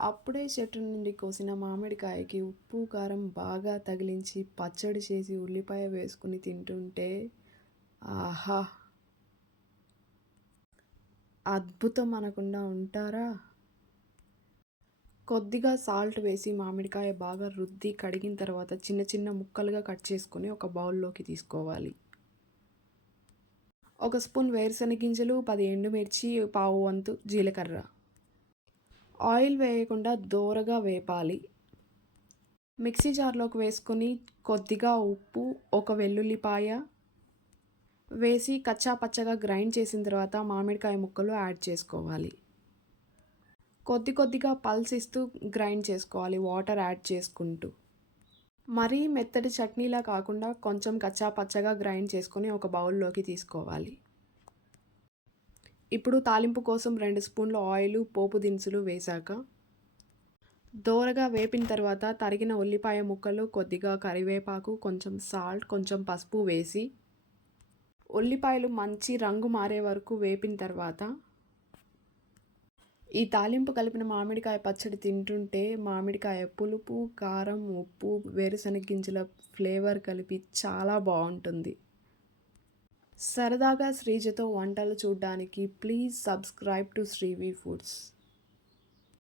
అప్పుడే చెట్టు నుండి కోసిన మామిడికాయకి ఉప్పు, కారం బాగా తగిలించి పచ్చడి చేసి ఉల్లిపాయ వేసుకుని తింటుంటే ఆహా! అద్భుతం అనకుండా ఉంటారా? కొద్దిగా సాల్ట్ వేసి మామిడికాయ బాగా రుద్ది కడిగిన తర్వాత చిన్న చిన్న ముక్కలుగా కట్ చేసుకొని ఒక బౌల్‌లోకి తీసుకోవాలి. ఒక స్పూన్ వేరుశనగ గింజలు, 10 ఎండుమిర్చి, పావు వంతు జీలకర్ర. ఆయిల్ వేయకుండా దోరగా వేపాలి. మిక్సీ జార్‌లోకి వేసుకొని కొద్దిగా ఉప్పు, ఒక వెల్లుల్లిపాయ వేసి కచ్చా పచ్చగా గ్రైండ్ చేసిన తర్వాత మామిడికాయ ముక్కలు యాడ్ చేసుకోవాలి. కొద్ది కొద్దిగా పల్స్ ఇస్తూ గ్రైండ్ చేసుకోవాలి వాటర్ యాడ్ చేసుకుంటూ. మరీ మెత్తటి చట్నీలా కాకుండా కొంచెం కచ్చా పచ్చగా గ్రైండ్ చేసుకొని ఒక బౌల్‌లోకి తీసుకోవాలి. ఇప్పుడు తాలింపు కోసం 2 స్పూన్ల ఆయిలు, పోపు దినుసులు వేశాక దోరగా వేపిన తర్వాత తరిగిన ఉల్లిపాయ ముక్కలు, కొద్దిగా కరివేపాకు, కొంచెం సాల్ట్, కొంచెం పసుపు వేసి ఉల్లిపాయలు మంచి రంగు మారే వరకు వేపిన తర్వాత ఈ తాలింపు కలిపిన మామిడికాయ పచ్చడి తింటుంటే మామిడికాయ పులుపు, కారం, ఉప్పు, వేరుశనగ గింజల ఫ్లేవర్ కలిపి చాలా బావుంటుంది. సరదాగా శ్రీజతో వంటలు చూడ్డానికి please subscribe to Srivi foods.